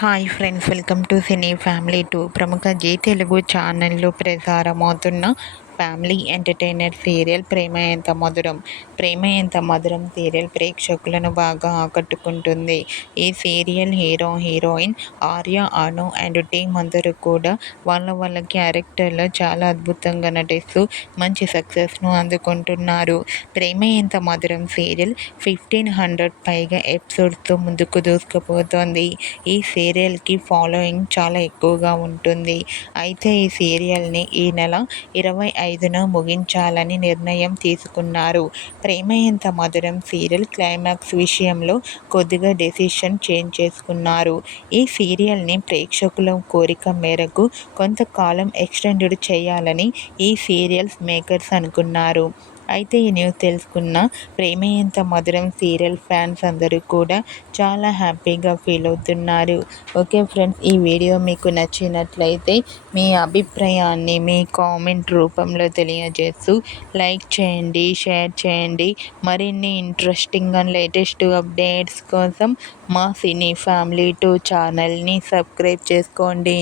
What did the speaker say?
Hi friends, welcome to cine family 2. ప్రముఖ G Telugu ఛానల్లో ప్రసారమవుతున్న family entertainer serial ప్రేమ ఎంత మధురం. ప్రేమ ఎంత మధురం సీరియల్ ప్రేక్షకులను బాగా ఆకట్టుకుంటుంది. ఈ serial heroine Arya, Anu and team అందరూ కూడా వాళ్ళ క్యారెక్టర్లో చాలా అద్భుతంగా నటిస్తూ మంచి సక్సెస్ను అందుకుంటున్నారు. ప్రేమ ఎంత మధురం సీరియల్ 1500 పైగా ఎపిసోడ్స్తో ముందుకు దూసుకుపోతోంది. ఈ సీరియల్కి ఫాలోయింగ్ చాలా ఎక్కువగా ఉంటుంది. అయితే ఈ సీరియల్ని ఈ నెల 25న ముగించాలని నిర్ణయం తీసుకున్నారు. ప్రేమ ఎంత మధురం సీరియల్ క్లైమాక్స్ విషయంలో కొద్దిగా డెసిషన్ చేంజ్ చేసుకున్నారు. ఈ సీరియల్ని ప్రేక్షకుల కోరిక మేరకు కొంతకాలం ఎక్స్టెండ్ చేయాలని ఈ సీరియల్స్ మేకర్స్ అనుకున్నారు. అయితే ఈ న్యూస్ తెలుసుకున్న ప్రేమ ఎంత మధురం సీరియల్ ఫ్యాన్స్ అందరూ కూడా చాలా హ్యాపీగా ఫీల్ అవుతున్నారు. ఓకే ఫ్రెండ్స్, ఈ వీడియో మీకు నచ్చినట్లయితే మీ అభిప్రాయాన్ని మీ కామెంట్ రూపంలో తెలియజేస్తూ లైక్ చేయండి, షేర్ చేయండి. మరిన్ని ఇంట్రెస్టింగ్ అండ్ లేటెస్ట్ అప్డేట్స్ కోసం మా సినీ ఫ్యామిలీ 2 ఛానల్ని సబ్స్క్రైబ్ చేసుకోండి.